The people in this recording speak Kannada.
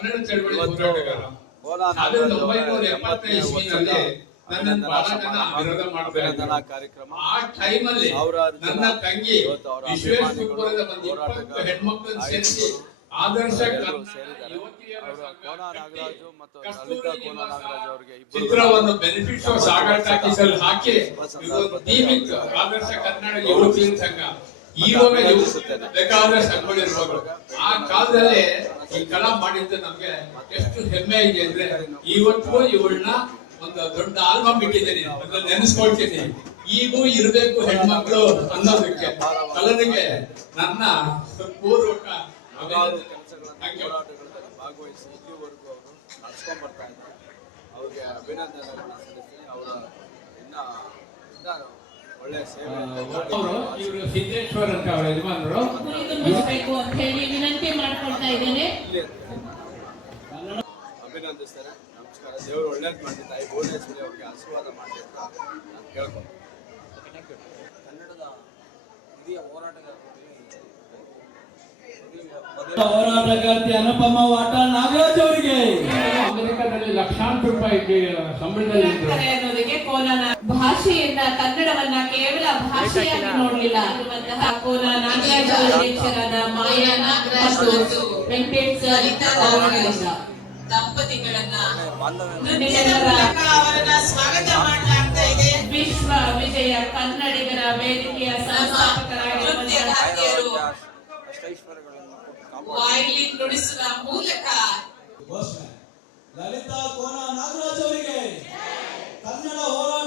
ಕನ್ನಡ ಚಳವಳಿ ಹೋರಾಟಗಾರ. 1970 ಇಸ್ವಿನಲ್ಲಿ ನನ್ನನ್ನು ಬಹಳ ಜನ ವಿರೋಧ ಮಾಡ್ತಾ ಇದ್ರು. ಆ ಟೈಮಲ್ಲಿ ನನ್ನ ತಂಗಿ ವಿಶ್ವೇಶ್ವರಪುರದ ಒಂದು 20 ಹೆಣ್ಮಕ್ಳನ್ನು ಸೇರಿಸಿ ಆದರ್ಶ ಚಿತ್ರವನ್ನು ಬೆನಿಫಿಟ್ ಶೋ ಸಾಗರ್ ಟಾಕೀಸಲ್ಲಿ ಹಾಕಿ ದೀಪಿಕ್ ಆದರ್ಶ ಕನ್ನಡ ಯುವತಿಯರ ಸಂಘ ಈವಾಗ ಬೇಕಾದ ಸಂಘಗಳಿರ್ಬೋದು. ಆ ಕಾಲದಲ್ಲಿ ಈ ಕಲಾ ಮಾಡಿದ್ದು ನಮ್ಗೆ ಎಷ್ಟು ಹೆಮ್ಮೆ ಇದೆ ಅಂದ್ರೆ ಇವತ್ತು ಇವಳನ್ನ ಒಂದು ದೊಡ್ಡ ಆಲ್ಬಮ್ ಇಟ್ಟಿದ್ದೀನಿ, ಅದ್ರಲ್ಲಿ ನೆನೆಸ್ಕೊಳ್ತೀನಿ. ಈಗೂ ಇರಬೇಕು ಹೆಣ್ಮಕ್ಳು ಅನ್ನೋದಕ್ಕೆ ಕಲನಿಗೆ ನನ್ನ ಪೂರ್ವಕ ಭಾಗವಹಿಸಿ ಇಲ್ಲಿವರೆಗೂ ಅವರು ನಡ್ಸ್ಕೊಂಡ್ ಬರ್ತಾ ಇದ್ದಾರೆ. ಅವ್ರಿಗೆ ಅಭಿನಂದನೆಗಳನ್ನ ಸಲ್ಲಿಸ್ತೀನಿ. ಅವರ ಇನ್ನ ಒಳ್ಳೆ ಸೇವೆ. ಇವರು ಸಿದ್ದೇಶ್ವರ್ ಅಂತ ಅವರ ಯಜಮಾನರು ಅಂತ ಹೇಳಿ ವಿನಂತಿ ಮಾಡ್ಕೊಳ್ತಾ ಇದ್ದೇನೆ. ಅಭಿನಂದಿಸ್ತಾರೆ. ನಮಸ್ಕಾರ. ದೇವರು ಒಳ್ಳೇದು ಮಾಡಿ ತಾಯಿ ಭುವನೇಶ್ವರಿ ಅವ್ರಿಗೆ ಆಶೀರ್ವಾದ ಮಾಡಿ ಅಂತ ನಾನು ಕೇಳ್ಕೊಂಡು ಕನ್ನಡದ ಹಿರಿಯ ಹೋರಾಟಗಾರ್ತಿ ಅನುಪಮ ವಾಟಾಳ್ ನಾಗರಾಜ್ ಅವರಿಗೆ ಅಮೆರಿಕದಲ್ಲಿ ಲಕ್ಷಾಂತರ ರೂಪಾಯಿ ಸಂಬಳದಲ್ಲಿ ಭಾಷೆಯನ್ನ ಕನ್ನಡವನ್ನ ಕೇವಲ ಭಾಷೆಯಾಗಿ ನೋಡಲಿಲ್ಲ ಇರುವಂತಹ ಕೋನ ನಾಗರಾಜ್ ಅಧ್ಯಕ್ಷರಾದ ಮಾಯಾ ಮತ್ತು ವೆಂಕಟೇಶ್ ದಂಪತಿಗಳನ್ನ ಅವರನ್ನ ಸ್ವಾಗತ ಮಾಡಲಾಗ್ತಾ ಇದೆ. ವಿಶ್ವ ವಿಜಯ ಕನ್ನಡಿಗರ ವೇದಿಕೆಯ ಸಂಸ್ಥಾಪಕರಾಗಿರುವಂತಹ ವಯಲಿನ್ ನುಡಿಸುವ ಮೂಲಕ ಲಲಿತಾ ಕೋನ ನಾಗರಾಜ್ ಅವರಿಗೆ ಕನ್ನಡ ಹೋರಾಟ